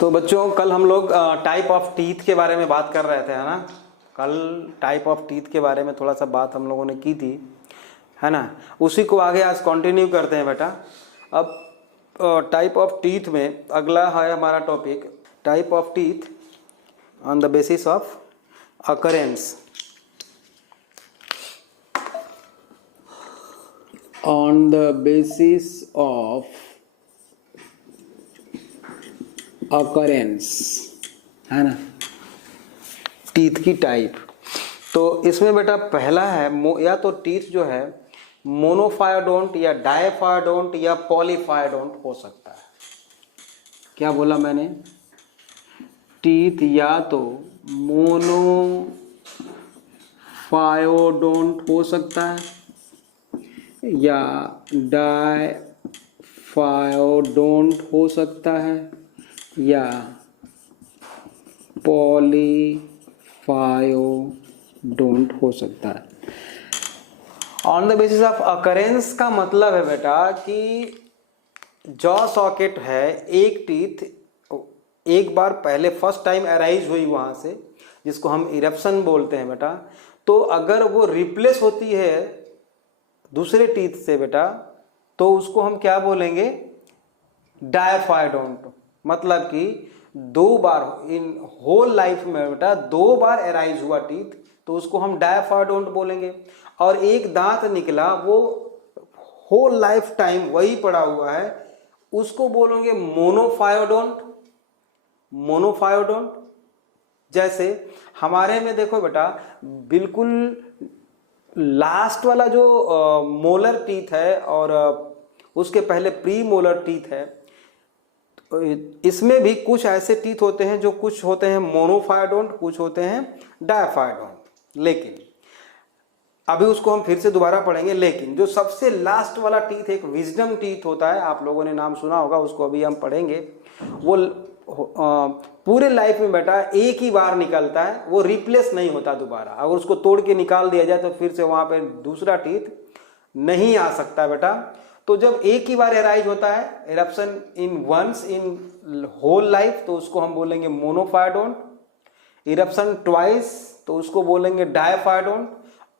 तो बच्चों कल हम लोग टाइप ऑफ टीथ के बारे में बात कर रहे थे, है ना। कल टाइप ऑफ टीथ के बारे में थोड़ा सा बात हम लोगों ने की थी, है ना। उसी को आगे आज कंटिन्यू करते हैं बेटा। अब टाइप ऑफ टीथ में अगला है हमारा topic type of teeth on the basis of occurrence. On the basis of occurrence, है ना, टीथ की टाइप। तो इसमें बेटा पहला है या तो टीथ जो है मोनोफायोडोंट या डायफायोडोंट या पॉलीफायोडोंट हो सकता है। क्या बोला मैंने? टीथ या तो मोनोफायोडोंट हो सकता है या डायफायोडोंट हो सकता है या पॉलीफायोडोंट हो सकता है। On the basis of occurrence का मतलब है बेटा कि जॉ सॉकेट है, एक टीथ एक बार पहले फर्स्ट टाइम अराइज हुई वहां से, जिसको हम इरप्शन बोलते हैं बेटा। तो अगर वो रिप्लेस होती है दूसरे टीथ से बेटा, तो उसको हम क्या बोलेंगे? डायफायोडोंट। मतलब कि दो बार इन होल लाइफ में बेटा दो बार अराइज हुआ टीथ, तो उसको हम डायफायोडोंट बोलेंगे। और एक दांत निकला, वो होल लाइफ टाइम वही पड़ा हुआ है, उसको बोलेंगे मोनोफायोडोंट। मोनोफायोडोंट जैसे हमारे में देखो बेटा, बिल्कुल लास्ट वाला जो मोलर टीथ है और उसके पहले प्री मोलर टीथ है, इसमें भी कुछ ऐसे टीथ होते हैं जो कुछ होते हैं मोनोफायोडोंट, कुछ होते हैं डायफायोडोंट। लेकिन अभी उसको हम फिर से दोबारा पढ़ेंगे। लेकिन जो सबसे लास्ट वाला टीथ एक विजडम टीथ होता है, आप लोगों ने नाम सुना होगा, उसको अभी हम पढ़ेंगे। वो पूरे लाइफ में बेटा एक ही बार निकलता है, वो रिप्लेस नहीं होता दोबारा। अगर उसको तोड़ के निकाल दिया जाए तो फिर से वहां पे दूसरा टीथ नहीं आ सकता बेटा। तो जब एक ही बार एराइज होता है, eruption in once in whole life, तो उसको हम बोलेंगे मोनोफायोडोंट। इरप्शन ट्वाइस, तो उसको बोलेंगे डायफायोडोंट।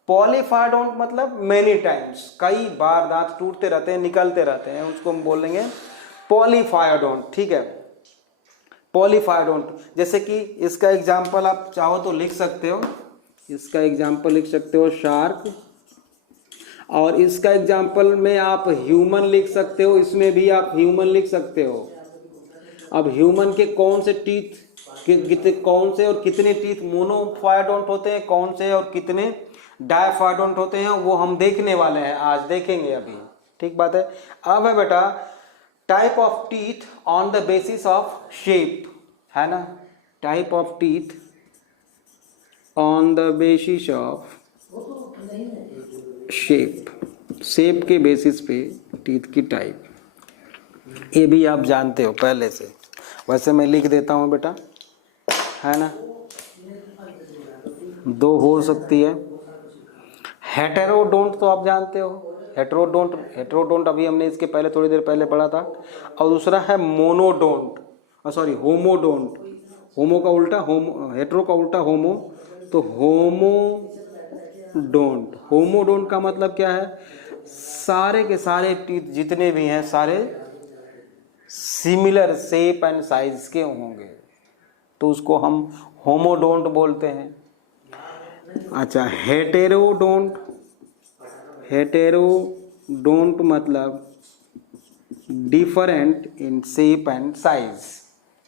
पॉलीफायोडोंट मतलब मेनी टाइम्स, कई बार दांत टूटते रहते हैं, निकलते रहते हैं, उसको हम बोलेंगे पॉलीफायोडोंट। ठीक है, पॉलीफायोडोंट। जैसे कि इसका एग्जाम्पल आप चाहो तो लिख सकते हो, इसका एग्जाम्पल लिख सकते हो शार्क, और इसका एग्जाम्पल में आप ह्यूमन लिख सकते हो, इसमें भी आप ह्यूमन लिख सकते हो। अब ह्यूमन के कौन से टीथ, कौन से और कितने टीथ मोनोफायोडोंट होते हैं, कौन से और कितने डायफायोडोंट होते हैं, वो हम देखने वाले हैं, आज देखेंगे अभी। ठीक बात है। अब है बेटा type of teeth on the basis of shape, है ना। Type of teeth on the basis of shape, shape के बेसिस पे टीथ की टाइप, ये भी आप जानते हो पहले से। वैसे मैं लिख देता हूं बेटा, है ना। दो हो सकती है। हेटेरोडोंट तो आप जानते हो, हेटेरोडोंट। हेटेरोडोंट अभी हमने इसके पहले थोड़ी देर पहले पढ़ा था। और दूसरा है मोनोडोंट, सॉरी होमोडोंट। होमो का उल्टा होमो, हेटेरो का उल्टा होमो, तो होमोडोंट। होमोडोंट का मतलब क्या है? सारे के सारे टीथ जितने भी हैं सारे सिमिलर शेप एंड साइज के होंगे, तो उसको हम होमोडोंट बोलते हैं। अच्छा, हेटेरोडोंट। हेटेरोडोंट मतलब different in shape and size,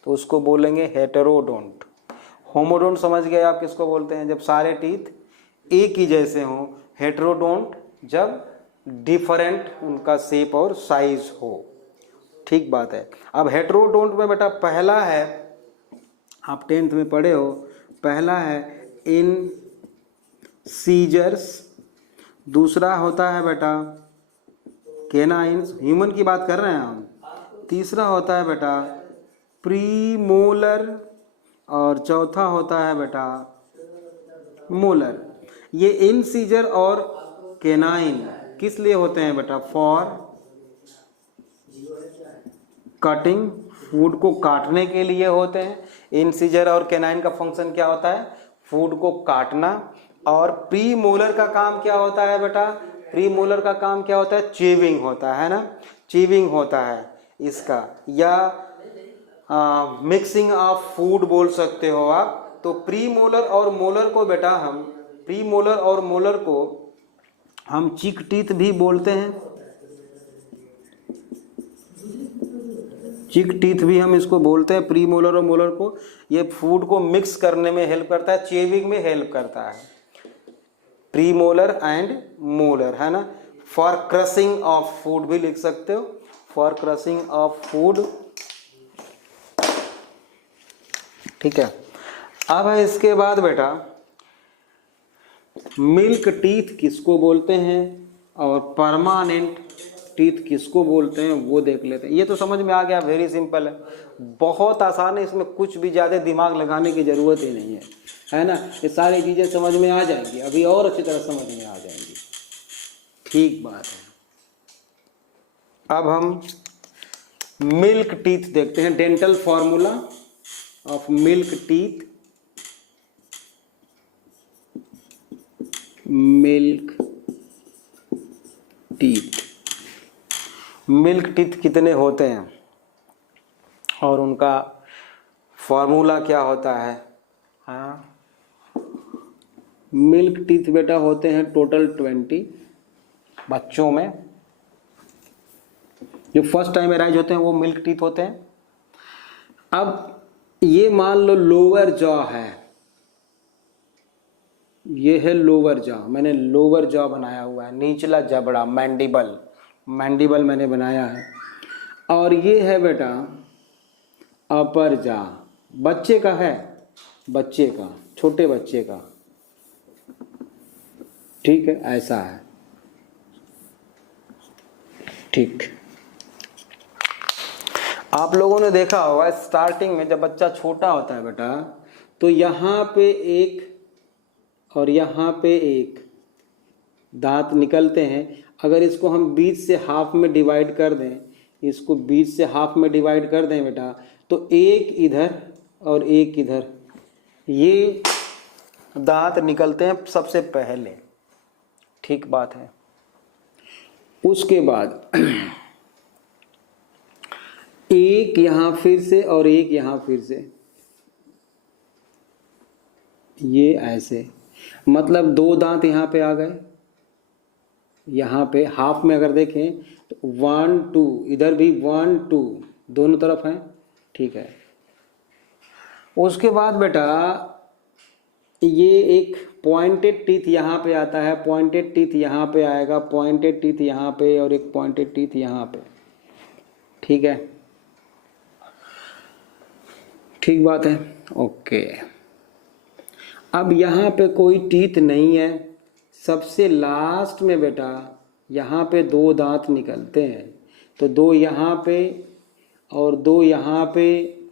तो उसको बोलेंगे हेटेरोडोंट। होमोडोंट समझ गए आप किसको बोलते हैं? जब सारे टीथ एक ही जैसे हों। हेटेरोडोंट जब डिफरेंट उनका शेप और साइज हो। ठीक बात है। अब हेटेरोडोंट में बेटा पहला है, आप 10th में पढ़े हो, पहला है इन सीजर्स। दूसरा होता है बेटा केनाइन्स, ह्यूमन की बात कर रहे हैं हम। तीसरा होता है बेटा प्रीमोलर, और चौथा होता है बेटा मोलर। ये इनसीजर और केनाइन किस लिए होते हैं बेटा? फॉर कटिंग फूड को काटने के लिए होते हैं। इंसिजर और कैनाइन का फंक्शन क्या होता है? फूड को काटना। और प्री मोलर का काम क्या होता है बेटा? प्री मोलर का काम क्या होता है? चीविंग होता है ना, चीविंग होता है इसका, या मिक्सिंग ऑफ फूड बोल सकते हो आप। तो प्री मोलर और मोलर को बेटा हम, प्री मोलर और मोलर को हम चिक टीथ भी बोलते हैं, चिक टीथ भी हम इसको बोलते हैं, प्री मोलर और मोलर को। ये फूड को मिक्स करने में हेल्प करता है, चेविंग में हेल्प करता है, प्री मोलर एंड मोलर, है ना। फॉर क्रशिंग ऑफ फूड भी लिख सकते हो, फॉर क्रशिंग ऑफ फूड, ठीक है। अब है इसके बाद बेटा मिल्क टीथ किसको बोलते हैं और परमानेंट टीथ किसको बोलते हैं वो देख लेते हैं। ये तो समझ में आ गया, वेरी सिंपल है, बहुत आसान है, इसमें कुछ भी ज़्यादा दिमाग लगाने की ज़रूरत ही नहीं है ना। ये सारी चीज़ें समझ में आ जाएंगी, अभी और अच्छी तरह समझ में आ जाएंगी, ठीक बात है। अब हम मिल्क टीथ देखते हैं, dental formula of milk teeth. Milk teeth, milk teeth कितने होते हैं और उनका फॉर्मूला क्या होता है? हाँ, मिल्क टीथ बेटा होते हैं टोटल 20 बच्चों में। जो फर्स्ट टाइम अराइज होते हैं वो मिल्क टीथ होते हैं। अब ये मान लो लोअर जॉ है, ये है लोअर जॉ, मैंने लोअर जॉ बनाया हुआ है, निचला जबड़ा, मैंडिबल, मैंडिबल मैंने बनाया है। और ये है बेटा अपर जॉ, बच्चे का है, बच्चे का, छोटे बच्चे का, ठीक है, ऐसा है, ठीक। आप लोगों ने देखा होगा स्टार्टिंग में जब बच्चा छोटा होता है बेटा, तो यहाँ पे एक और यहाँ पे एक दांत निकलते हैं। अगर इसको हम बीच से हाफ में डिवाइड कर दें, इसको बीच से हाफ में डिवाइड कर दें बेटा, तो एक इधर और एक इधर, ये दांत निकलते हैं सबसे पहले, ठीक बात है। उसके बाद एक यहाँ फिर से और एक यहाँ फिर से, ये ऐसे, मतलब दो दांत यहाँ पे आ गए, यहाँ पे हाफ में अगर देखें तो 1 2, इधर भी 1 2, दोनों तरफ हैं, ठीक है। उसके बाद बेटा ये एक पॉइंटेड टीथ यहाँ पे आता है, पॉइंटेड टीथ यहाँ पे आएगा, पॉइंटेड टीथ यहाँ पे और एक पॉइंटेड टीथ यहाँ पे, ठीक है, ठीक बात है, ओके। अब यहाँ पे कोई टीथ नहीं है, सबसे लास्ट में बेटा यहाँ पे दो दांत निकलते हैं, तो दो यहाँ पे और दो यहाँ पे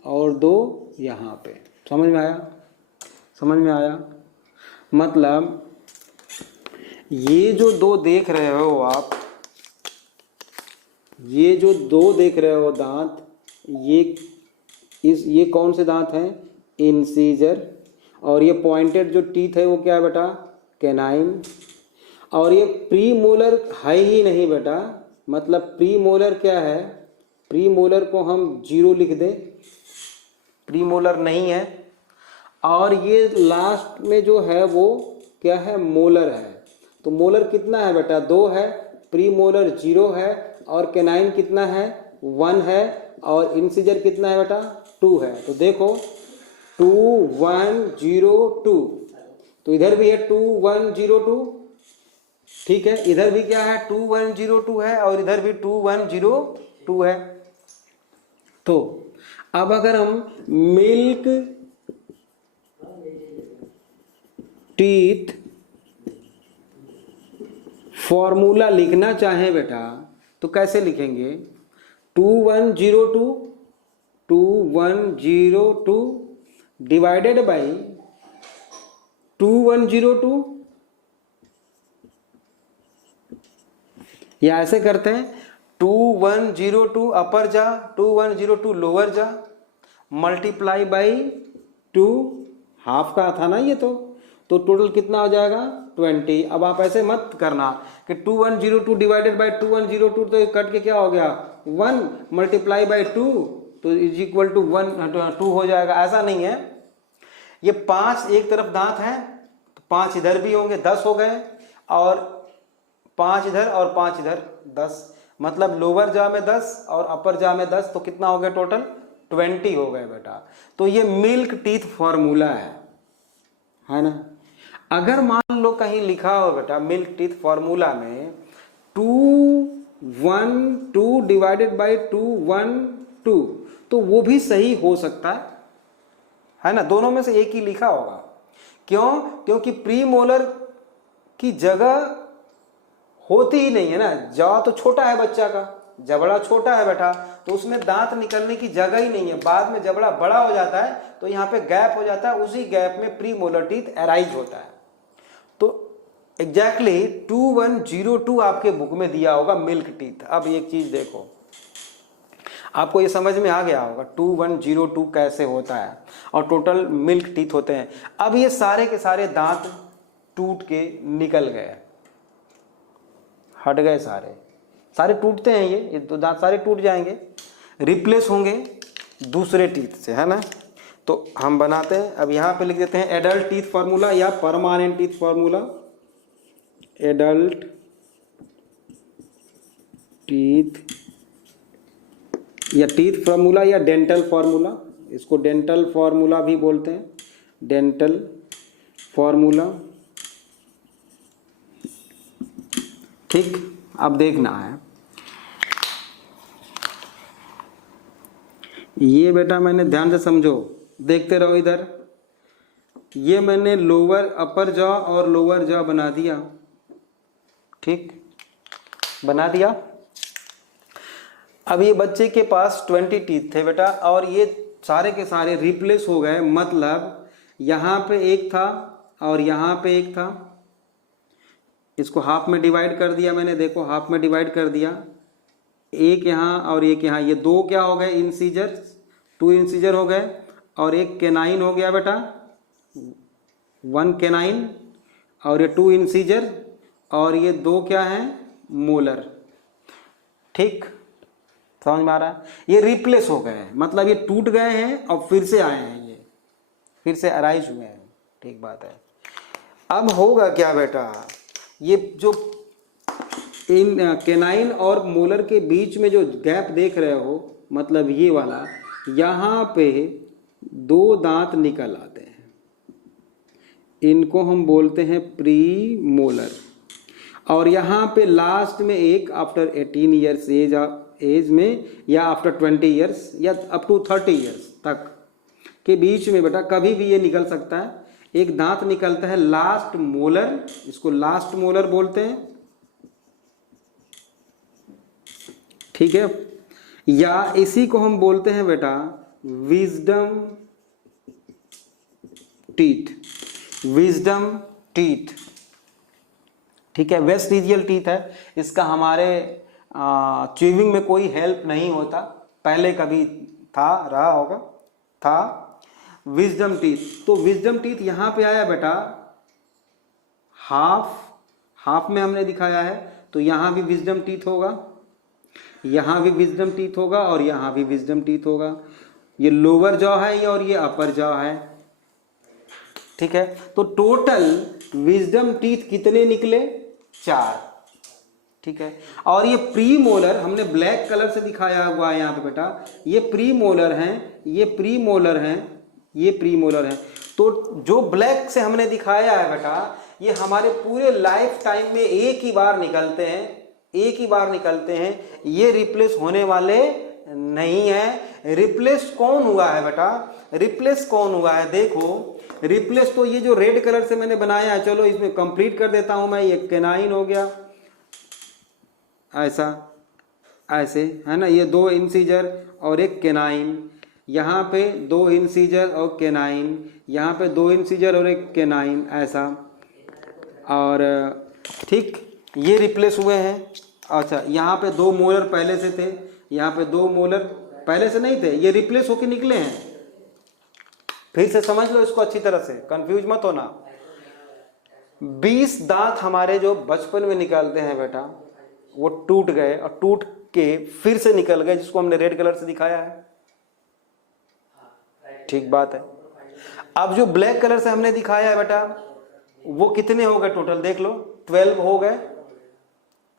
और दो यहाँ पे, समझ में आया? समझ में आया? मतलब ये जो दो देख रहे हो आप, ये जो दो देख रहे हो दांत, ये कौन से दांत हैं? इंसीजर। और ये पॉइंटेड जो टीथ है वो क्या है बेटा? कैनाइन। और ये प्री मोलर है ही नहीं बेटा, मतलब प्री मोलर क्या है? प्री मोलर को हम 0 लिख दें, प्री मोलर नहीं है। और ये लास्ट में जो है वो क्या है? मोलर है। तो मोलर कितना है बेटा? 2 है, प्री मोलर 0 है, और कैनाइन कितना है? 1 है, और इंसिजर कितना है बेटा? 2 है। तो देखो 2 1 0 2, तो इधर भी है 2 1 0 2, ठीक है, इधर भी क्या है? 2 1 0 2 है, और इधर भी 2 1 0 2 है। तो अब अगर हम मिल्क टीथ फॉर्मूला लिखना चाहें बेटा तो कैसे लिखेंगे? 2 1 0 2, 2 1 0 2 डिवाइडेड बाई 2 1 0 2, या ऐसे करते हैं 2102 अपर जा, 2102 लोअर जा, मल्टीप्लाई बाई 2, हाफ का था ना ये, तो टोटल कितना हो जाएगा 20। अब आप ऐसे मत करना कि 2102 डिवाइडेड बाई 2102, तो ये कट के क्या हो गया 1 मल्टीप्लाई बाई 2 तो इज इक्वल टू 2 हो जाएगा। ऐसा नहीं है, ये 5 एक तरफ दांत है तो 5 इधर भी होंगे, 10 हो गए, और 5 इधर और 5 इधर 10, मतलब लोअर जा में 10 और अपर जा में 10, तो कितना हो गया टोटल 20 हो गए बेटा। तो ये मिल्क टीथ फॉर्मूला है ना। अगर मान लो कहीं लिखा हो बेटा मिल्क टीथ फॉर्मूला में 212 डिवाइडेड बाई 212, तो वो भी सही हो सकता है ना, दोनों में से एक ही लिखा होगा। क्यों? क्योंकि प्री मोलर की जगह होती ही नहीं है ना, जवा तो छोटा है बच्चा का, जबड़ा छोटा है बेटा, तो उसमें दांत निकलने की जगह ही नहीं है। बाद में जबड़ा बड़ा हो जाता है तो यहाँ पे गैप हो जाता है, उसी गैप में प्री मोलर टीथ अराइज होता है। तो एग्जैक्टली 2102 आपके बुक में दिया होगा मिल्क टीथ। अब एक चीज देखो, आपको ये समझ में आ गया होगा 2102 कैसे होता है और टोटल मिल्क टीथ होते हैं। अब ये सारे के सारे दांत टूट के निकल गए, हट गए, सारे टूटते हैं, ये तो दांत सारे टूट जाएंगे, रिप्लेस होंगे दूसरे टीथ से, है ना। तो हम बनाते हैं, अब यहाँ पे लिख देते हैं एडल्ट टीथ फार्मूला या permanent teeth formula. Adult teeth या टीथ फार्मूला या डेंटल फार्मूला, इसको डेंटल फार्मूला भी बोलते हैं, डेंटल फार्मूला। ठीक, अब देखना है, ये बेटा मैंने ध्यान से समझो, देखते रहो इधर, ये मैंने लोअर अपर जॉ और लोअर जॉ बना दिया, ठीक, बना दिया। अब ये बच्चे के पास 20 टीथ थे बेटा, और ये सारे के सारे रिप्लेस हो गए, मतलब यहाँ पे एक था और यहाँ पे एक था, इसको हाफ में डिवाइड कर दिया मैंने, देखो हाफ में डिवाइड कर दिया, एक यहाँ और एक यहाँ, ये दो क्या हो गए इंसीजर, 2 इंसीजर हो गए, और एक कैनाइन हो गया बेटा, 1 कैनाइन, और ये 2 इंसीजर, और ये 2 क्या हैं मोलर। ठीक, समझ में आ रहा है? ये रिप्लेस हो गए हैं, मतलब ये टूट गए हैं और फिर से आए हैं, ये फिर से अराइज हुए हैं। ठीक बात है। अब होगा क्या बेटा, ये जो इन कैनाइन और मोलर के बीच में जो गैप देख रहे हो, मतलब ये वाला, यहाँ पे 2 दांत निकल आते हैं, इनको हम बोलते हैं प्री मोलर, और यहाँ पे लास्ट में एक आफ्टर 18 ईयर्स एज में, या आफ्टर 20 ईयर्स, या अप टू 30 ईयर्स तक के बीच में बेटा कभी भी ये निकल सकता है, एक दांत निकलता है लास्ट मोलर, इसको लास्ट मोलर बोलते हैं, ठीक है, या इसी को हम बोलते हैं बेटा विजडम टीथ, विजडम टीथ, ठीक है, वेस्टिजियल टीथ है, इसका हमारे च्यूइंग में कोई हेल्प नहीं होता, पहले कभी था, रहा होगा, था विजडम टीथ। तो विजडम टीथ यहाँ पे आया बेटा, हाफ में हमने दिखाया है, तो यहाँ भी विजडम टीथ होगा, यहाँ भी विजडम टीथ होगा, और यहाँ भी विजडम टीथ होगा। ये लोअर जॉ है ये, और ये अपर जॉ है, ठीक है। तो टोटल विजडम टीथ कितने निकले? 4, ठीक है। और ये प्री मोलर हमने ब्लैक कलर से दिखाया हुआ है यहाँ पे बेटा, ये प्री मोलर हैं, ये प्री मोलर हैं, ये प्री मोलर हैं। तो जो ब्लैक से हमने दिखाया है बेटा, ये हमारे पूरे लाइफ टाइम में एक ही बार निकलते हैं, एक ही बार निकलते हैं, ये रिप्लेस होने वाले नहीं है। रिप्लेस कौन हुआ है बेटा, रिप्लेस कौन हुआ है? देखो रिप्लेस तो ये जो रेड कलर से मैंने बनाया है, चलो इसमें कंप्लीट कर देता हूं मैं। ये कैनाइन हो गया, ऐसा ऐसे है ना, ये 2 इंसीजर और एक कैनाइन, यहाँ पे 2 इंसीजर और कैनाइन, यहाँ पे 2 इंसीजर और एक कैनाइन, ऐसा। और ठीक, ये रिप्लेस हुए हैं, अच्छा, यहाँ पे 2 मोलर पहले से थे, यहाँ पे 2 मोलर पहले से नहीं थे, ये रिप्लेस होके निकले हैं। फिर से समझ लो इसको अच्छी तरह से, कंफ्यूज मत होना। 20 दांत हमारे जो बचपन में निकालते हैं बेटा, वो टूट गए और टूट के फिर से निकल गए, जिसको हमने रेड कलर से दिखाया है। ठीक बात है। अब जो ब्लैक कलर से हमने दिखाया है बेटा, वो कितने हो गए टोटल देख लो, 12 हो गए।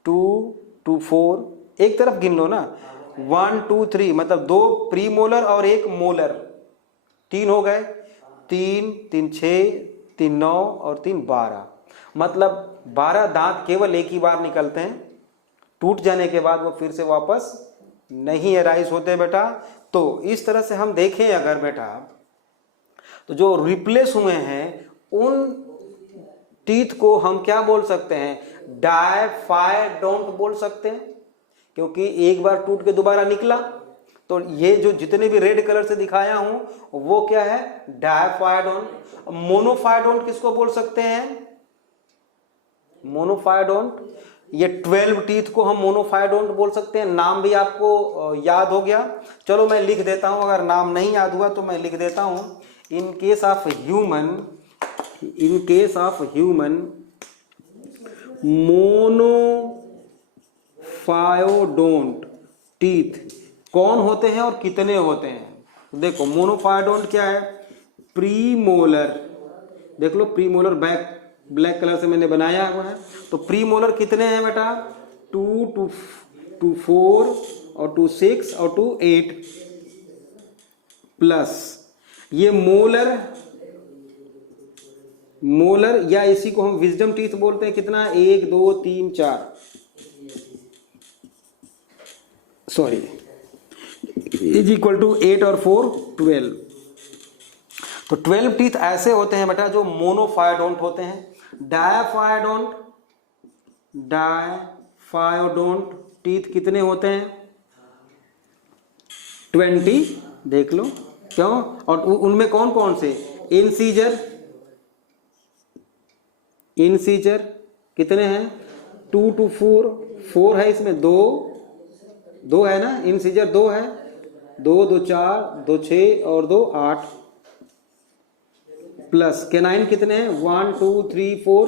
2 2 4, एक तरफ गिन लो ना, 1 2 3, मतलब 2 प्री मोलर और 1 मोलर, 3 हो गए। 3 3 6, 3 9 और 3 12, मतलब 12 दांत केवल एक ही बार निकलते हैं। टूट जाने के बाद वो फिर से वापस नहीं एराइज होते बेटा। तो इस तरह से हम देखें अगर बेटा, तो जो रिप्लेस हुए हैं उन टीथ को हम क्या बोल सकते हैं, डायफाइडोंट बोल सकते हैं, क्योंकि एक बार टूट के दोबारा निकला। तो ये जो जितने भी रेड कलर से दिखाया हूं वो क्या है, डायफाइडोंट। मोनोफाइडोंट किसको बोल सकते हैं, मोनोफाइडोंट। ये 12 टीथ को हम मोनोफाइडोंट बोल सकते हैं। नाम भी आपको याद हो गया। चलो मैं लिख देता हूं, अगर नाम नहीं याद हुआ तो मैं लिख देता हूं। In case of human मोनोफायोडोंट teeth कौन होते हैं और कितने होते हैं। देखो मोनोफायोडोंट क्या है, प्रीमोलर, देख लो प्रीमोलर ब्लैक कलर से मैंने बनाया हुआ है। तो प्रीमोलर कितने हैं बेटा, 2 2 4 और 2 6 और 2 8, प्लस ये मोलर या इसी को हम विजडम टीथ बोलते हैं, कितना, 1 2 3 4, सॉरी, इज इक्वल टू 8 और 4 12। तो 12 टीथ ऐसे होते हैं बेटा जो मोनोफायोडोंट होते हैं। डायफायोडोंट टीथ कितने होते हैं, 20, देख लो क्यों। और उनमें कौन कौन से, इंसीजर कितने हैं, 2 2 4 है, इसमें 2 है ना, इंसीजर 2 है, 2 2 4 2 6 और 2 8, प्लस केनाइन कितने हैं, 1 2 3 4,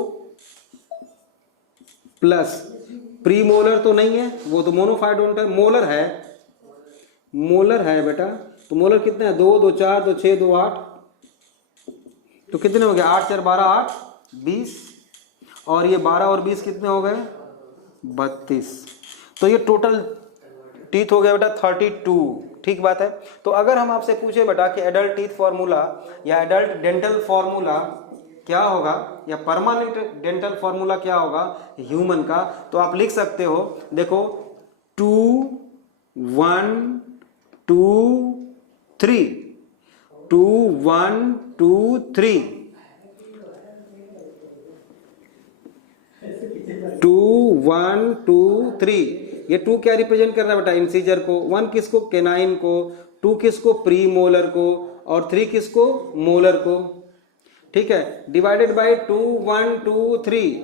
प्लस प्रीमोलर तो नहीं है, वो तो मोनोफायोडोंट है। मोलर है बेटा, तो मोलर कितने हैं, 2 2 4 2 6 2 8, तो कितने हो गए, 8 4 12 8 20, और ये 12 और 20 कितने हो गए, 32। तो ये टोटल टीथ हो गया बेटा 32। ठीक बात है। तो अगर हम आपसे पूछे बेटा कि एडल्ट टीथ फॉर्मूला या एडल्ट डेंटल फॉर्मूला क्या होगा, या परमानेंट डेंटल फॉर्मूला क्या होगा ह्यूमन का, तो आप लिख सकते हो, देखो 2 1 2 3, 2 1 2 3, 2 1 2 3। ये 2 क्या रिप्रेजेंट कर रहा है बेटा, इंसीजर को, 1 किसको, केनाइन को, 2 किसको, प्री मोलर को, और 3 किसको, मोलर को। ठीक है, divided by 2 1 2 3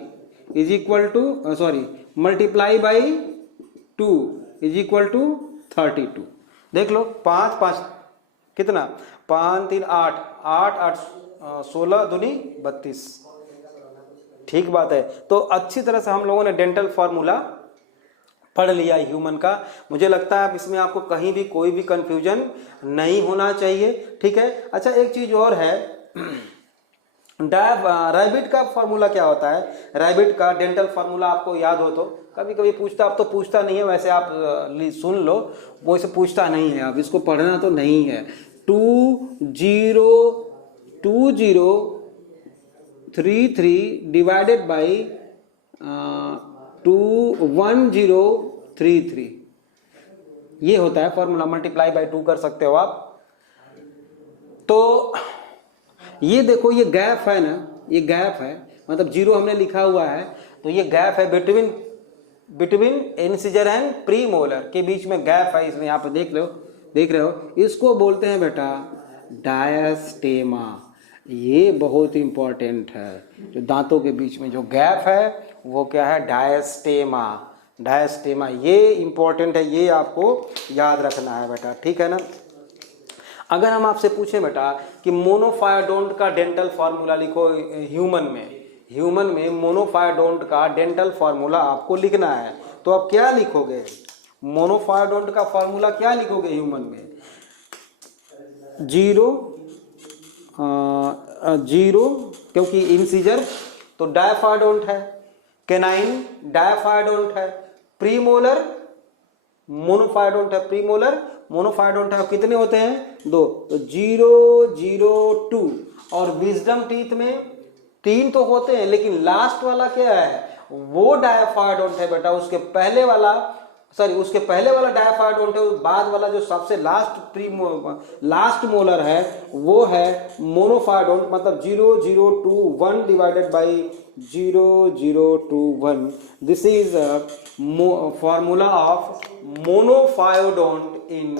is equal to, sorry, multiply by 2 is equal to 32। देख लो 5 5 कितना, 5 3 8 8 8 16 दूनी 32। ठीक बात है। तो अच्छी तरह से हम लोगों ने डेंटल फॉर्मूला पढ़ लिया ह्यूमन का। मुझे लगता है अब इसमें आपको कहीं भी कोई भी कंफ्यूजन नहीं होना चाहिए। ठीक है। अच्छा, एक चीज और है, रैबिट का फॉर्मूला क्या होता है, रैबिट का डेंटल फॉर्मूला आपको याद हो तो कभी कभी पूछता, अब तो पूछता नहीं है वैसे, आप सुन लो, वो इसे पूछता नहीं है, अब इसको पढ़ना तो नहीं है। 2033 डिवाइडेड बाई 21033, ये होता है फॉर्मूला, मल्टीप्लाई बाई 2 कर सकते हो आप। तो ये देखो, ये गैप है ना, ये गैप है, मतलब 0 हमने लिखा हुआ है, तो ये गैप है between incisor and pre molar के बीच में गैप है, इसमें यहाँ पे देख रहे हो, इसको बोलते हैं बेटा डायस्टेमा। ये बहुत इंपॉर्टेंट है, जो दांतों के बीच में जो गैप है वो क्या है, डायस्टेमा। डायस्टेमा, ये इंपॉर्टेंट है, ये आपको याद रखना है बेटा, ठीक है ना। अगर हम आपसे पूछें बेटा कि मोनोफायोडोंट का डेंटल फार्मूला लिखो, ह्यूमन में मोनोफायोडोंट का डेंटल फार्मूला आपको लिखना है, तो आप क्या लिखोगे? मोनोफायोडोंट का फार्मूला क्या लिखोगे ह्यूमन में? 0 क्योंकि इंसीजर तो डायफायोडोंट है, कैनाइन डायफायोडोंट है, प्रीमोलर मोनोफायोडोंट है, प्रीमोलर मोनोफायोडोंट है। कितने होते हैं? 2, तो 0 0 2। और विजडम टीथ में 3 तो होते हैं, लेकिन लास्ट वाला क्या है? वो डायफायोडोंट है बेटा, उसके पहले वाला डायफायोडोंट है, बाद वाला जो सबसे लास्ट मोलर है वो है मोनोफायोडोंट, मतलब 0 0 2 1 divided by 0 0 2 1। This is formula of मोनोफायोडोंट in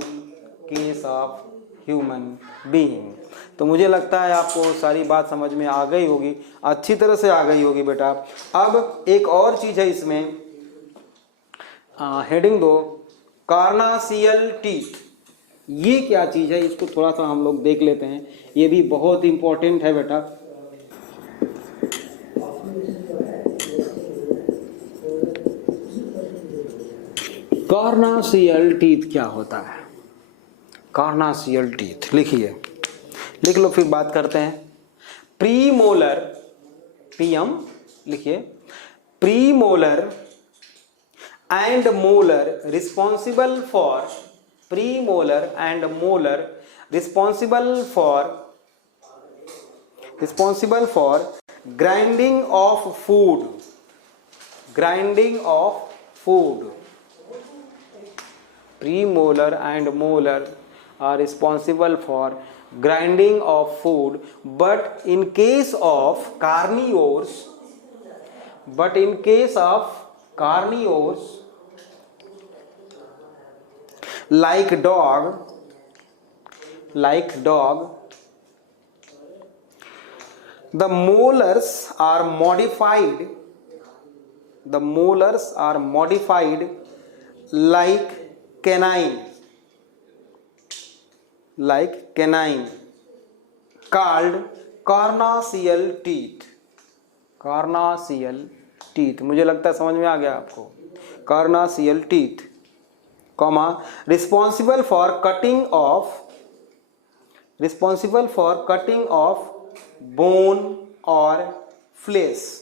case of human being. तो मुझे लगता है आपको सारी बात समझ में आ गई होगी, अच्छी तरह से आ गई होगी बेटा। अब एक और चीज है इसमें, हेडिंग 2, कार्नासियल टीथ। ये क्या चीज है, इसको थोड़ा सा हम लोग देख लेते हैं, ये भी बहुत इंपॉर्टेंट है बेटा। कार्नासियल टीथ क्या होता है? कार्नासियल टीथ लिखिए, लिख लो, फिर बात करते हैं। प्रीमोलर, पीएम लिखिए, premolar and molar responsible for premolar and molar responsible for grinding of food, premolar and molar are responsible for grinding of food, but in case of carnivores like dog, the molars are modified like canine, called carnassial teeth। मुझे लगता है समझ में आ गया आपको। Carnassial teeth, comma, responsible for cutting off bone और flesh.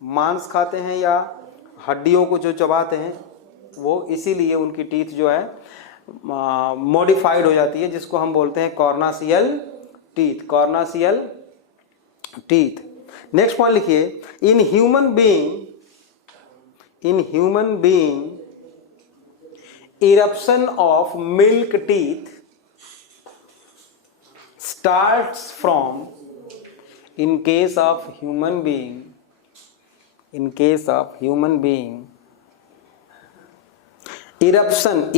मांस खाते हैं या हड्डियों को जो चबाते हैं वो, इसीलिए उनकी टीथ जो है मॉडिफाइड हो जाती है, जिसको हम बोलते हैं कार्नासियल टीथ। नेक्स्ट पॉइंट लिखिए, in human being eruption of milk teeth starts from, in case of human being, eruption, eruption,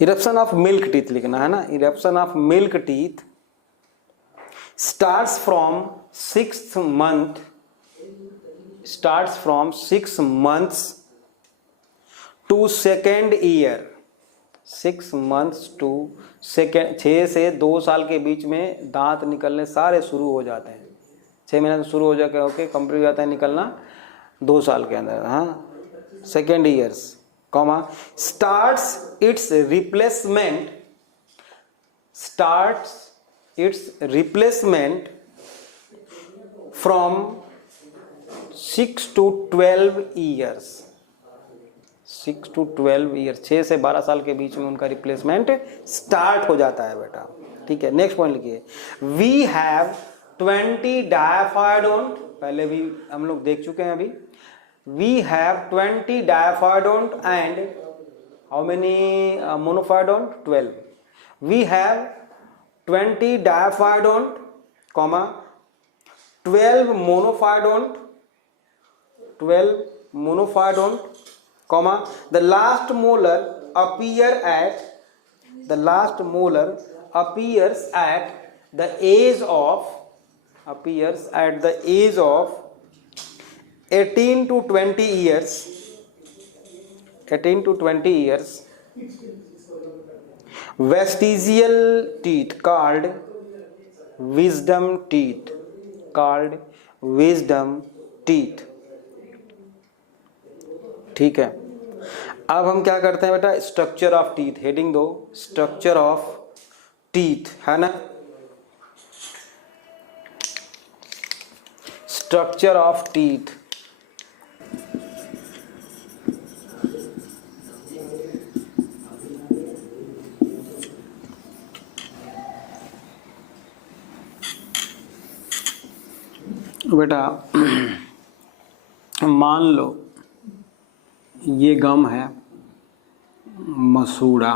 eruption of milk teeth लिखना है ना, eruption of milk teeth starts from 6 months to second year, 6 months to second, 6 से 2 साल के बीच में दांत निकलने सारे शुरू हो जाते हैं। 6 महीने से शुरू हो जाकर ओके कंप्लीट हो जाता है निकलना 2 साल के अंदर, हाँ, second years, comma, starts its replacement from 6 to 12 years, 6 to 12 years, 6 से 12 साल के बीच में उनका रिप्लेसमेंट स्टार्ट हो जाता है बेटा, ठीक है। नेक्स्ट पॉइंट लिखिए, वी हैव 20 डायफायोडोंट, पहले भी हम लोग देख चुके हैं अभी। We have 20 diphyodont and how many monophyodont? 12। We have 20 diphyodont, comma, 12 monophyodont, comma, the last molar appears at the age of appears at the age of 18 to 20 years, 18 to 20 years, vestigial teeth called wisdom teeth, called wisdom teeth। ठीक है, अब हम क्या करते हैं बेटा, structure of teeth, heading दो, structure of teeth, है ना, स्ट्रक्चर ऑफ टीथ। बेटा मान लो ये गम है मसूड़ा,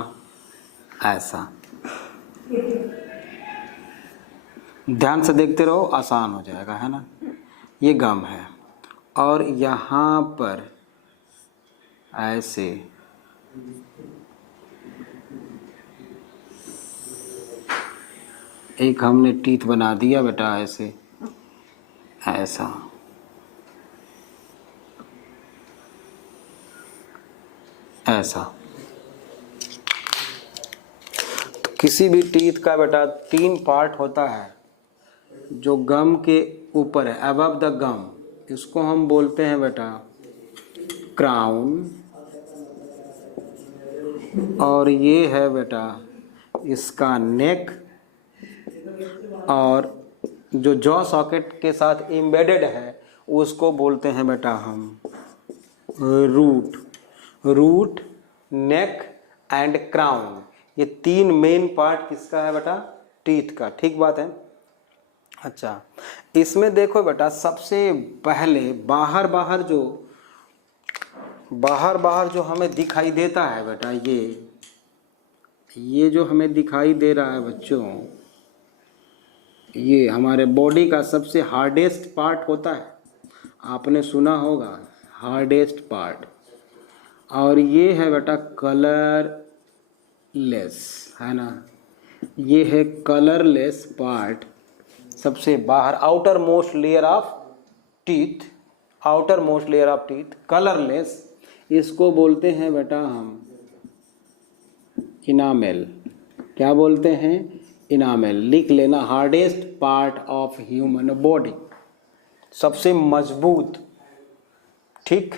ऐसा, ध्यान से देखते रहो, आसान हो जाएगा, है ना। ये गम है और यहाँ पर ऐसे एक हमने टीथ बना दिया बेटा, ऐसे, ऐसा, ऐसा। तो किसी भी टीथ का बेटा 3 पार्ट होता है, जो गम के ऊपर है, अबव द गम, इसको हम बोलते हैं बेटा क्राउन, और ये है बेटा इसका नेक, और जो जॉ सॉकेट के साथ एम्बेडेड है उसको बोलते हैं बेटा हम root, root, neck and crown. ये 3 मेन पार्ट किसका है बेटा, टीथ का, ठीक बात है। अच्छा, इसमें देखो बेटा सबसे पहले बाहर बाहर जो हमें दिखाई देता है बेटा, ये जो हमें दिखाई दे रहा है बच्चों, ये हमारे बॉडी का सबसे हार्डेस्ट पार्ट होता है, आपने सुना होगा हार्डेस्ट पार्ट, और ये है बेटा कलरलेस, है ना, ये है कलरलेस पार्ट, सबसे बाहर, outer most layer of teeth, outer most layer of teeth, colourless, इसको बोलते हैं बेटा हम इनामेल। क्या बोलते हैं, इनामेल। लिख लेना, hardest part of human body, सबसे मजबूत, ठीक।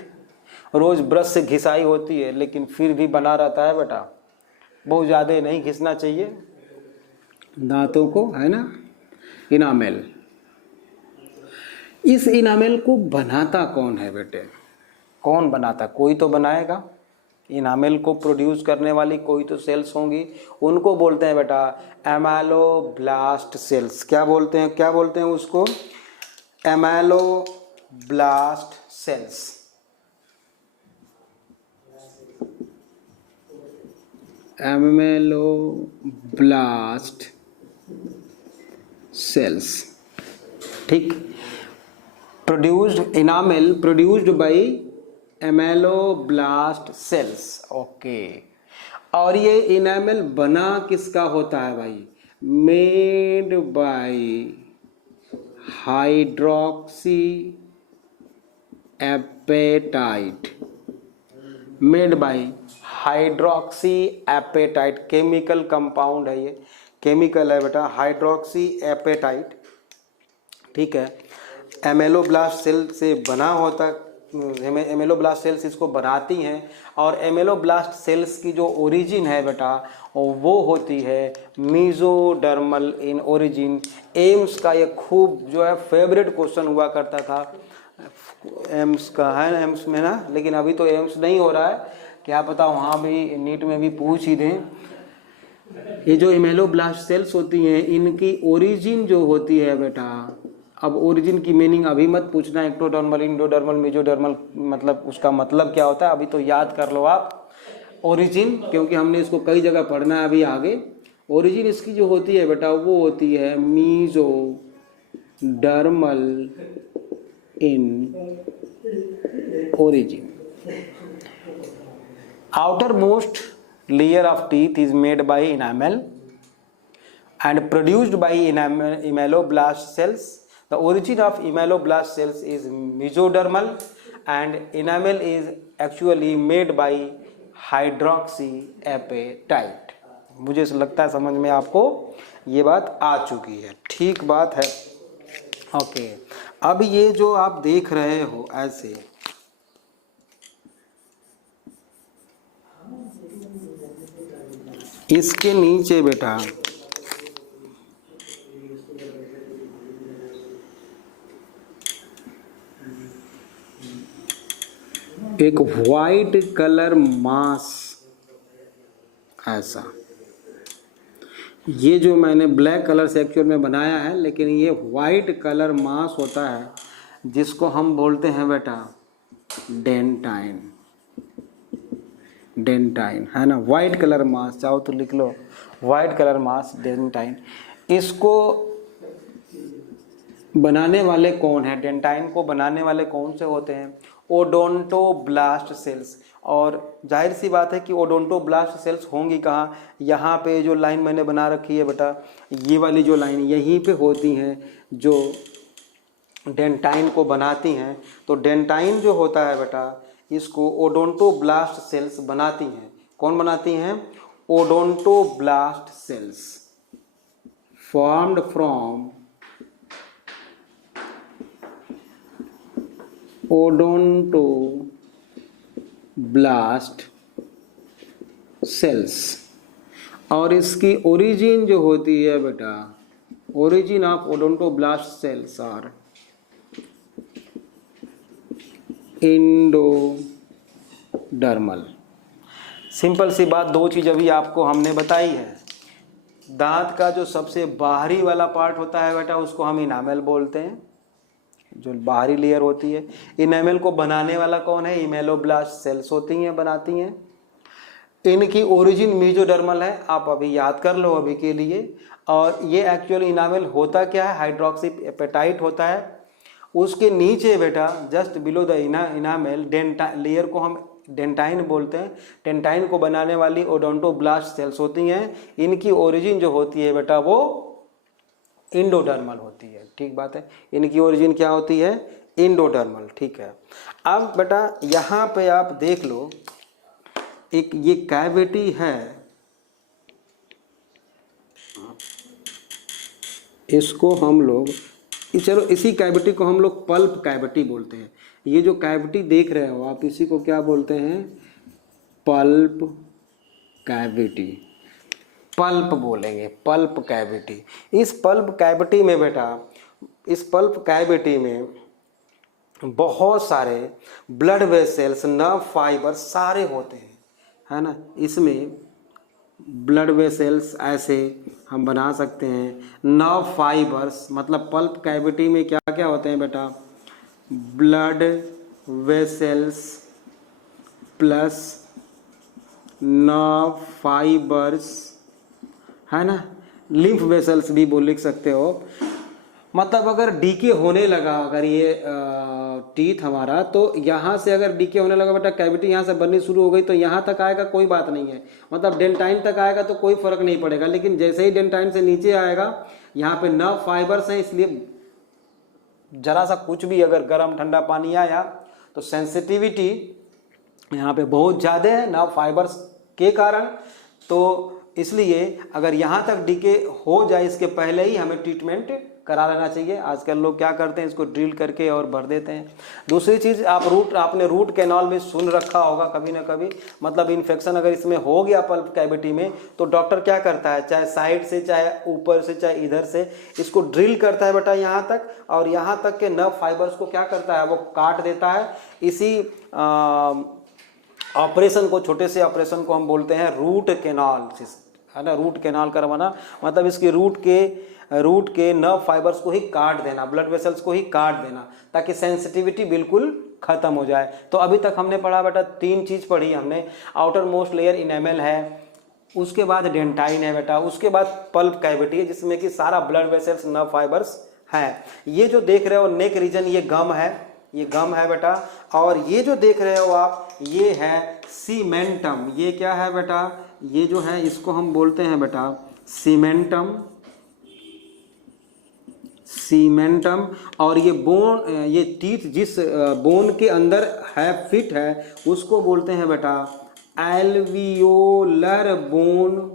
रोज ब्रश से घिसाई होती है लेकिन फिर भी बना रहता है बेटा, बहुत ज़्यादा नहीं घिसना चाहिए दांतों को, है ना। इनामेल, इस इनामेल को बनाता कौन है बेटे, कौन बनाता, कोई तो बनाएगा। इनामेल को प्रोड्यूस करने वाली कोई तो सेल्स होंगी, उनको बोलते हैं बेटा एमेलोब्लास्ट सेल्स। क्या बोलते हैं उसको, एमेलोब्लास्ट सेल्स। एमेलोब्लास्ट सेल्स, ठीक। Produced, enamel produced by ameloblast cells, okay. और ये इनामेल बना किसका होता है भाई, made by hydroxy apatite, made by hydroxy apatite, chemical compound है ये, केमिकल है बेटा हाइड्रोक्सी एपेटाइट, ठीक है। एमेलोब्लास्ट सेल से बना होता, एमेलोब्लास्ट सेल्स इसको बनाती हैं, और एमेलोब्लास्ट सेल्स की जो ओरिजिन है बेटा वो होती है मीजोडर्मल इन ओरिजिन। एम्स का ये खूब जो है फेवरेट क्वेश्चन हुआ करता था, एम्स का है, एम्स में ना, लेकिन अभी तो एम्स नहीं हो रहा है, क्या पता वहाँ भी नीट में भी पूछ ही दें। ये जो एमेलोब्लास्ट सेल्स होती हैं, इनकी ओरिजिन जो होती है बेटा, अब ओरिजिन की मीनिंग अभी मत पूछना, एक्टोडर्मल, इंडोडर्मल, मेजोडर्मल, मतलब उसका मतलब क्या होता है अभी तो याद कर लो आप ओरिजिन, क्योंकि हमने इसको कई जगह पढ़ना है अभी आगे। ओरिजिन इसकी जो होती है बेटा वो होती है mesodermal in origin. outermost layer of teeth is made by enamel and produced by emeloblast cells. The origin of ameloblast cells is mesodermal and enamel is actually made by hydroxy apatite. मुझे लगता है समझ में आपको ये बात आ चुकी है, ठीक बात है। ओके, अब ये जो आप देख रहे हो ऐसे, इसके नीचे बेटा एक वाइट कलर मास, ऐसा, ये जो मैंने ब्लैक कलर से एक्चुअल में बनाया है, लेकिन ये वाइट कलर मास होता है जिसको हम बोलते हैं बेटा डेंटाइन। डेंटाइन है ना, वाइट कलर मास, चाहो तो लिख लो वाइट कलर मास डेंटाइन। इसको बनाने वाले कौन है? डेंटाइन को बनाने वाले कौन से होते हैं? Odontoblast cells. और जाहिर सी बात है कि ओडोंटोब्लास्ट सेल्स होंगी कहाँ? यहाँ पे जो लाइन मैंने बना रखी है बेटा, ये वाली जो लाइन यहीं पे होती हैं जो डेंटाइन को बनाती हैं। तो डेंटाइन जो होता है बेटा, इसको ओडोंटोब्लास्ट सेल्स बनाती हैं। कौन बनाती हैं? Odontoblast cells formed from odontoblast cells. और इसकी ओरिजिन जो होती है बेटा, origin of odontoblast cells are endodermal. Simple सी बात, दो चीज अभी आपको हमने बताई है। दांत का जो सबसे बाहरी वाला पार्ट होता है बेटा, उसको हम इनामेल बोलते हैं, जो बाहरी लेयर होती है। इनामेल को बनाने वाला कौन है? इमेलोब्लास्ट सेल्स होती हैं, बनाती हैं। इनकी ओरिजिन मेसोडर्मल है, आप अभी याद कर लो अभी के लिए। और ये एक्चुअली इनामेल होता क्या है? हाइड्रोक्सी एपेटाइट होता है। उसके नीचे बेटा just below the enamel layer को हम डेंटाइन बोलते हैं। डेंटाइन को बनाने वाली ओडोंटोब्लास्ट सेल्स होती हैं। इनकी ओरिजिन जो होती है बेटा वो इंडोडर्मल होती है, ठीक बात है। इनकी ओरिजिन क्या होती है? इंडोडर्मल, ठीक है। अब बेटा यहाँ पे आप देख लो, एक ये कैविटी है, इसको हम लोग, चलो इसी कैविटी को हम लोग पल्प कैविटी बोलते हैं। ये जो कैविटी देख रहे हो आप, इसी को क्या बोलते हैं? Pulp cavity. पल्प बोलेंगे, पल्प कैविटी। इस पल्प कैविटी में बेटा, इस पल्प कैविटी में बहुत सारे ब्लड वेसल्स, नर्व फाइबर सारे होते हैं, है ना। इसमें ब्लड वेसल्स ऐसे हम बना सकते हैं, नर्व फाइबर्स, मतलब पल्प कैविटी में क्या क्या होते हैं बेटा? Blood vessels plus nerve fibres, है ना। लिम्फ वेसल्स भी लिख सकते हो। मतलब अगर डीके होने लगा, अगर ये टीथ हमारा, तो यहाँ से अगर डीके होने लगा बेटा, कैविटी यहाँ से बननी शुरू हो गई, तो यहाँ तक आएगा कोई बात नहीं है, मतलब डेंटाइन तक आएगा तो कोई फर्क नहीं पड़ेगा। लेकिन जैसे ही डेंटाइन से नीचे आएगा, यहाँ पे नर्व फाइबर्स हैं, इसलिए जरा सा कुछ भी अगर गर्म ठंडा पानी आया तो सेंसिटिविटी यहाँ पे बहुत ज़्यादा है नर्व फाइबर्स के कारण। तो इसलिए अगर यहाँ तक डीके हो जाए, इसके पहले ही हमें ट्रीटमेंट करा लेना चाहिए। आजकल लोग क्या करते हैं, इसको ड्रिल करके और भर देते हैं। दूसरी चीज़, आपने रूट कैनाल में सुन रखा होगा कभी ना कभी, मतलब इन्फेक्शन अगर इसमें हो गया पल्प कैविटी में, तो डॉक्टर क्या करता है, चाहे साइड से, चाहे ऊपर से, चाहे इधर से, इसको ड्रिल करता है बेटा यहाँ तक, और यहाँ तक के नर्व फाइबर्स को क्या करता है, वो काट देता है। इसी ऑपरेशन को, छोटे से ऑपरेशन को हम बोलते हैं रूट कैनाल, है ना। रूट कैनाल करवाना मतलब इसकी रूट के नर्व फाइबर्स को ही काट देना, ब्लड वेसल्स को ही काट देना, ताकि सेंसिटिविटी बिल्कुल खत्म हो जाए। तो अभी तक हमने पढ़ा बेटा, तीन चीज पढ़ी हमने। आउटर मोस्ट लेयर इनेमल है, उसके बाद डेंटाइन है बेटा, उसके बाद पल्प कैविटी है जिसमें कि सारा ब्लड वेसल्स, नर्व फाइबर्स है। ये जो देख रहे हो नेक रीजन, ये गम है, ये गम है बेटा। और ये जो देख रहे हो आप, ये है सीमेंटम। ये क्या है बेटा? ये जो है इसको हम बोलते हैं बेटा सीमेंटम। सीमेंटम। और ये बोन, ये टीथ जिस बोन के अंदर है फिट है उसको बोलते हैं बेटा एल्वियोलर बोन,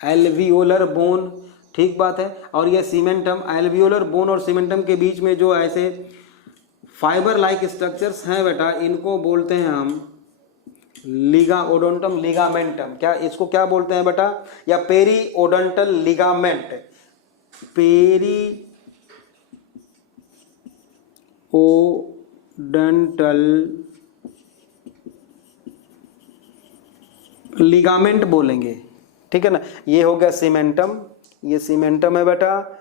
एल्वियोलर बोन, ठीक बात है। और ये सीमेंटम, एल्वियोलर बोन और सीमेंटम के बीच में जो ऐसे फाइबर लाइक स्ट्रक्चर्स हैं बेटा, इनको बोलते हैं हम लिगा ओडोंटम लिगामेंटम। क्या इसको क्या बोलते हैं बेटा, या पेरी ओडोंटल लिगामेंट, पेरी ओडंटल लिगामेंट बोलेंगे, ठीक है ना। ये हो गया सीमेंटम, ये सीमेंटम है बेटा,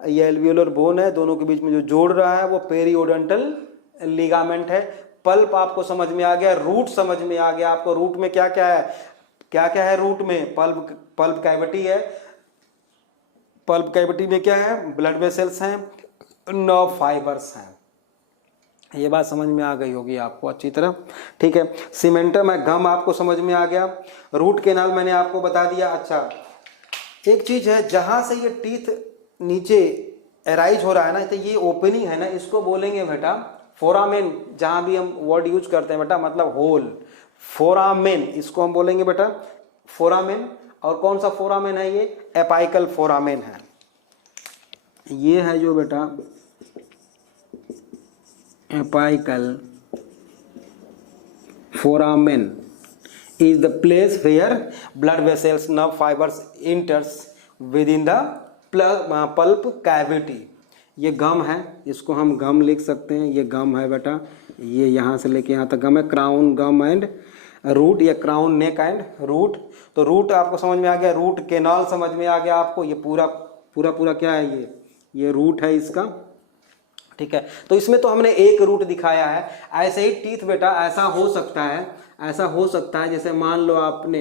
ये एल्वियोलर बोन है, दोनों के बीच में जो जोड़ रहा है वो पेरियोडंटल लिगामेंट है। पल्प आपको समझ में आ गया, रूट समझ में आ गया आपको। रूट में क्या क्या है, क्या क्या है रूट में, पल्प, पल्प कैविटी है, पल्प कैविटी में क्या है, ब्लड वेसल्स हैं, नर्व फाइबर्स हैं। ये बात समझ में आ गई होगी आपको अच्छी तरह, ठीक है। सीमेंटम है, गम आपको समझ में आ गया, रूट केनाल मैंने आपको बता दिया। अच्छा एक चीज है, जहां से ये टीथ नीचे एराइज हो रहा है ना, तो ये ओपनिंग है ना, इसको बोलेंगे बेटा फोरामेन। जहां भी हम वर्ड यूज करते हैं बेटा मतलब होल, फोरामेन, इसको हम बोलेंगे बेटा फोरामेन। और कौन सा फोरामेन है, ये एपाइकल फोरामेन है। ये है जो बेटा apical foramen is the place where blood vessels, nerve fibers enters within the pulp cavity। ये गम है, इसको हम गम लिख सकते हैं, ये गम है बेटा, ये यहाँ से लेके यहाँ तक गम है। क्राउन गम एंड रूट, या क्राउन नेक एंड रूट। तो रूट आपको समझ में आ गया, रूट केनाल समझ में आ गया आपको। ये पूरा पूरा पूरा क्या है, ये रूट है इसका, ठीक है। तो इसमें तो हमने एक रूट दिखाया है। ऐसे ही टीथ बेटा ऐसा हो सकता है, ऐसा हो सकता है, जैसे मान लो आपने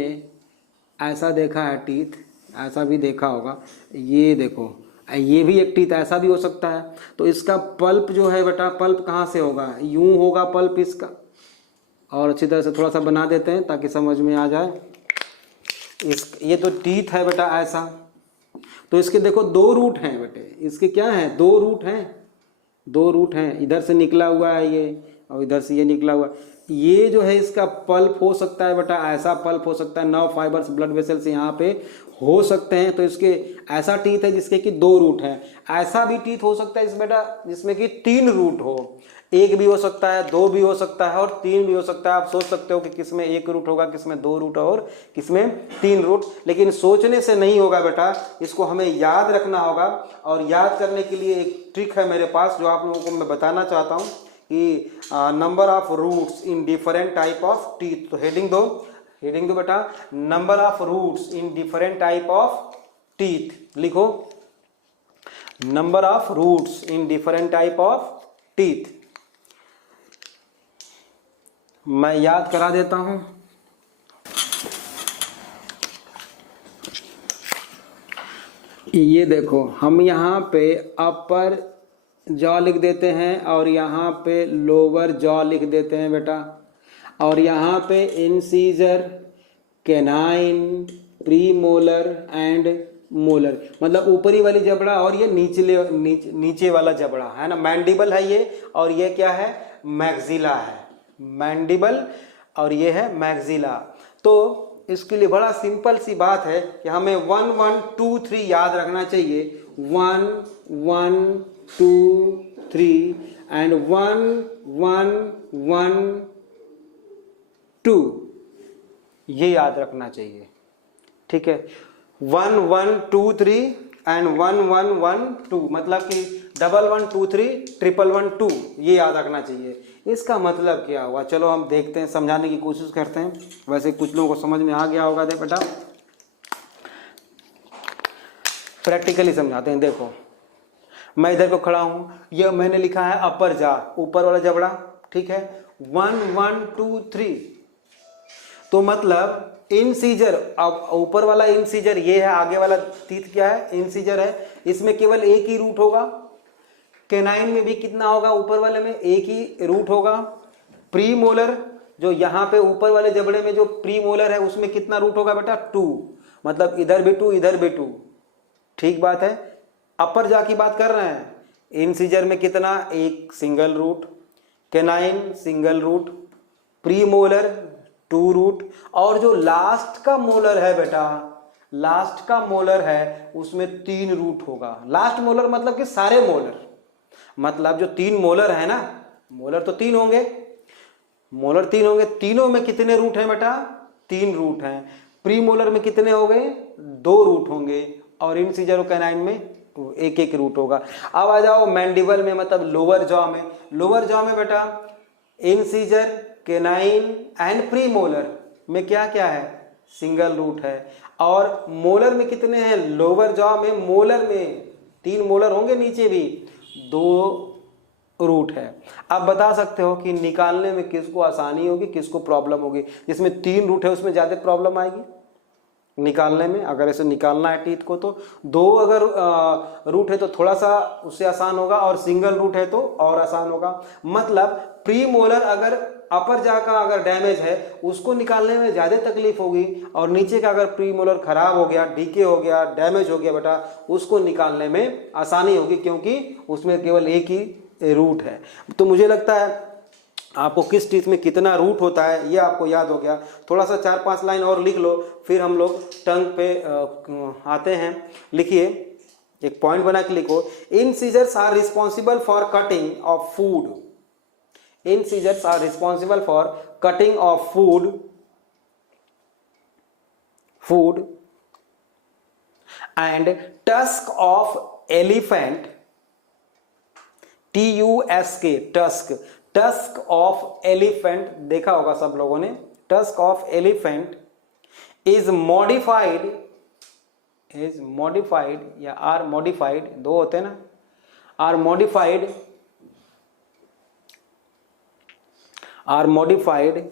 ऐसा देखा है टीथ, ऐसा भी देखा होगा, ये देखो ये भी एक टीथ ऐसा भी हो सकता है। तो इसका पल्प जो है बेटा, पल्प कहाँ से होगा, यूं होगा पल्प इसका। और अच्छी तरह से थोड़ा सा बना देते हैं ताकि समझ में आ जाए। ये तो टीथ है बेटा ऐसा, तो इसके देखो दो रूट हैं बेटे, इसके क्या है, दो रूट हैं, दो रूट हैं। इधर से निकला हुआ है ये, और इधर से ये निकला हुआ है। ये जो है इसका पल्प हो सकता है बेटा, ऐसा पल्प हो सकता है। नर्व फाइबर्स, ब्लड वेसल्स यहाँ पे हो सकते हैं। तो इसके ऐसा टीथ है जिसके कि दो रूट हैं। ऐसा भी टीथ हो सकता है इस बेटा जिसमें कि तीन रूट हो, एक भी हो सकता है, दो भी हो सकता है, और तीन भी हो सकता है। आप सोच सकते हो कि किसमें एक रूट होगा, किसमें दो रूट और किसमें तीन रूट। लेकिन सोचने से नहीं होगा बेटा, इसको हमें याद रखना होगा। और याद करने के लिए एक ट्रिक है मेरे पास जो आप लोगों को मैं बताना चाहता हूँ कि number of roots in different type of teeth. तो हेडिंग दो बेटा, number of roots in different type of teeth. लिखो number of roots in different type of teeth. मैं याद करा देता हूं। ये देखो, हम यहाँ पे अपर जॉ लिख देते हैं और यहाँ पे लोअर जॉ लिख देते हैं बेटा। और यहाँ पे incisor, canine, premolar and molar, मतलब ऊपरी वाली जबड़ा और ये नीचे वाला जबड़ा है ना। मैंडिबल है ये, और ये क्या है, मैक्सिला है। मैंडिबल और ये है मैक्सिला। तो इसके लिए बड़ा सिंपल सी बात है कि हमें 1 1 2 3 याद रखना चाहिए। 1 1 2 3 एंड 1 1 1 2, ये याद रखना चाहिए, ठीक है। 1 1 2 3 एंड 1 1 1 2, मतलब कि 1 1 2 3 1 1 2, ये याद रखना चाहिए। इसका मतलब क्या हुआ, चलो हम देखते हैं, समझाने की कोशिश करते हैं। वैसे कुछ लोगों को समझ में आ गया होगा। देख बेटा प्रैक्टिकली समझाते हैं। देखो मैं इधर को खड़ा हूं, यह मैंने लिखा है अपर जा, ऊपर वाला जबड़ा, ठीक है। 1 1 2 3, तो मतलब इंसीजर, अब ऊपर वाला इंसीजर ये है, आगे वाला टीथ क्या है, इंसीजर है। इसमें केवल एक ही रूट होगा। कैनाइन में भी कितना होगा, ऊपर वाले में एक ही रूट होगा। प्रीमोलर, जो यहाँ पे ऊपर वाले जबड़े में जो प्रीमोलर है उसमें कितना रूट होगा बेटा, 2, मतलब इधर भी 2 इधर भी 2, ठीक बात है। अपर जा की बात कर रहे हैं, इंसीजर में कितना, एक single root, canine single root, premolar 2 root, और जो लास्ट का मोलर है बेटा, लास्ट का मोलर है उसमें 3 रूट होगा। लास्ट मोलर मतलब कि सारे मोलर, मतलब जो 3 मोलर है ना, मोलर तो 3 होंगे, मोलर 3 होंगे, तीनों में कितने रूट हैं बेटा, 3 रूट हैं। प्री मोलर में कितने हो गए, 2 रूट होंगे, और इंसीजर और कैनाइन में एक एक रूट होगा। अब आ जाओ मैंडिबल में, मतलब लोअर जॉ में। लोअर जॉ में बेटा incisor, canine and pre molar में क्या क्या है, सिंगल रूट है। और मोलर में कितने हैं, लोअर जॉ में मोलर में 3 मोलर होंगे, नीचे भी 2 रूट है। आप बता सकते हो कि निकालने में किसको आसानी होगी, किसको प्रॉब्लम होगी। जिसमें 3 रूट है उसमें ज्यादा प्रॉब्लम आएगी निकालने में, अगर ऐसे निकालना है टीथ को तो। 2 अगर रूट है तो थोड़ा सा उससे आसान होगा, और सिंगल रूट है तो और आसान होगा। मतलब प्री मोलर अगर अपर जा का अगर डैमेज है उसको निकालने में ज्यादा तकलीफ होगी, और नीचे का अगर प्री मोलर खराब हो गया, डीके हो गया, डैमेज हो गया बेटा, उसको निकालने में आसानी होगी, क्योंकि उसमें केवल एक ही रूट है। तो मुझे लगता है आपको किस टीथ में कितना रूट होता है ये आपको याद हो गया। थोड़ा सा 4-5 लाइन और लिख लो, फिर हम लोग टंग पे आते हैं। लिखिए, एक पॉइंट बना के लिखो, incisors are responsible for cutting of food. Incisors are responsible for cutting of food and tusk of elephant, TUSK, tusk, tusk of elephant देखा होगा सब लोगों ने। Tusk of elephant is modified या आर मॉडिफाइड, 2 होते हैं ना, आर मॉडिफाइड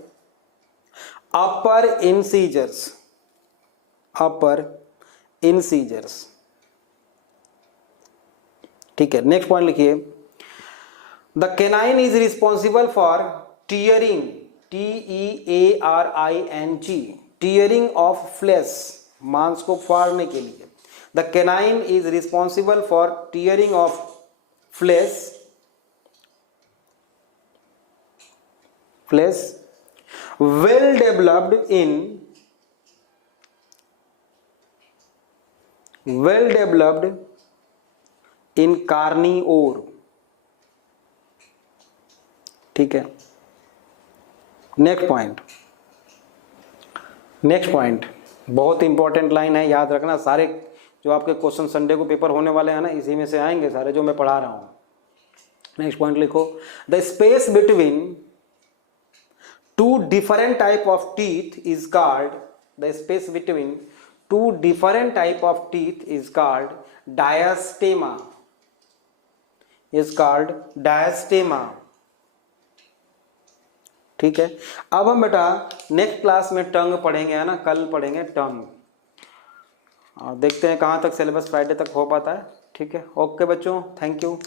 अपर इंसीजर्स। ठीक है, नेक्स्ट पॉइंट लिखिए, the canine is responsible for tearing, TEARING, tearing of flesh, मांस को फाड़ने के लिए। The canine is responsible for tearing of flesh well developed in carnivore। ठीक है, नेक्स्ट पॉइंट बहुत इंपॉर्टेंट लाइन है, याद रखना। सारे जो आपके क्वेश्चन संडे को पेपर होने वाले हैं ना, इसी में से आएंगे सारे जो मैं पढ़ा रहा हूं। नेक्स्ट पॉइंट लिखो, the space between 2 different type of teeth is called, the space between 2 different type of teeth is called diastema, ठीक है। अब हम बेटा नेक्स्ट क्लास में टंग पढ़ेंगे, है ना, कल पढ़ेंगे टंग, और देखते हैं कहाँ तक सिलेबस फ्राइडे तक हो पाता है। ठीक है, ओके बच्चों, थैंक यू।